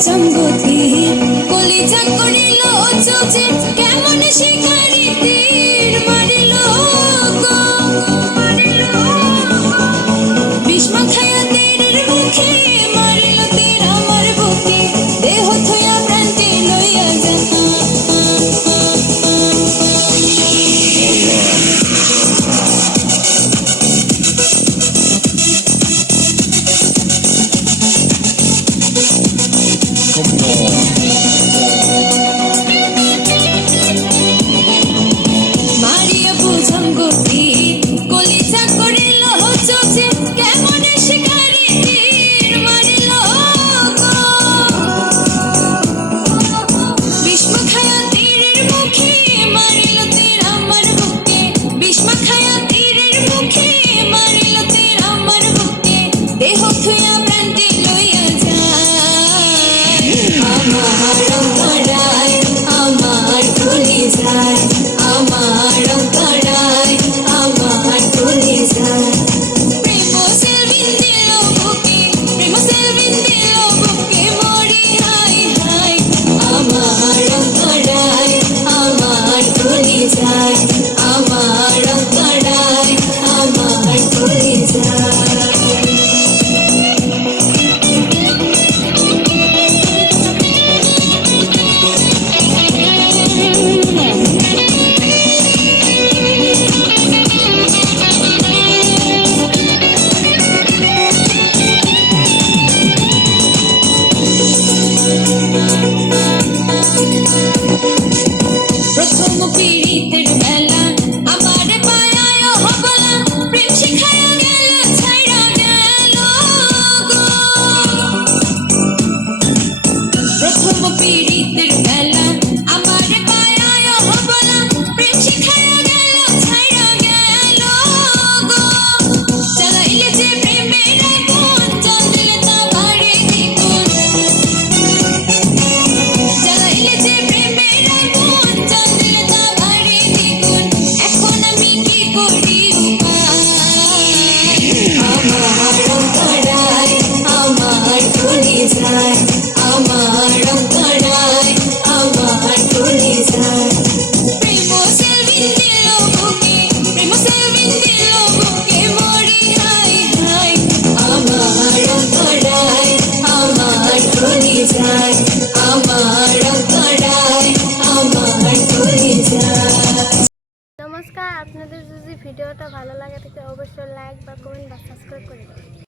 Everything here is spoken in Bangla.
বুঝাঙ্গতি কলিজা করিল চোচে কেমন শিকারি তীর মারিল গো বিষ্মা খায়া তীরের মুখে মারিল তীর আমার বুকে দেহ থইয়া প্রান্তে লইয়া যা মারিয়া বুঝাঙ্গতি কলিজা করিল চোচে কেমন শিকারি তীর মারিল গো বিষ্মা খায়া তীরের মুখে মারিল তীর আমার বুকে বিষ্মা খায়া তীরের মুখে মারিল তীর আমার বুকে দেহ থুইয়া প্রান্তে লইয়া যায় আমার অন্তরায় আমার কলিজায় আমার অন্তরায় আমার কলিজায় প্রেম সেলবিন দিল বুকে প্রেম সেলবিন দিল বুকে মরি হাই হাই আমার অন্তরায় আমার কলিজায় আমার অন্তরায় আমার কলিজায় প্রথম পীড়িতের বেলা আমার পায়ায় হবলা প্রেম শিখায়া গেল ছাইড়া গেল গো প্রথম পীড়িতের বেলা আমার পায়ায় হবলা প্রেম শিখায়া গেল ছাইড়া গেল গো চালাইলে যে প্রেমের আগুন জল দিলে তা বাড়ে দ্বিগুণ চালাইলে যে প্রেমের আগুন জল দিলে তা বাড়ে দ্বিগুণ এখন আমি কি করি উপায় আমার অন্তরায় আমার কলিজায় আমার অন্তরায় আমার কলিজায় প্রেম সেলবিন দিল বুকে প্রেম সেলবিন দিল বুকে মরি হাই হাই আমার অন্তরায় আমার কলিজায় আমার অন্তরায় আমার কলিজায়। নমস্কার, আপনাদের যদি ভিডিওটা ভালো লাগে থাকে অবশ্যই লাইক বা কমেন্ট বা সাবস্ক্রাইব করে দেবেন।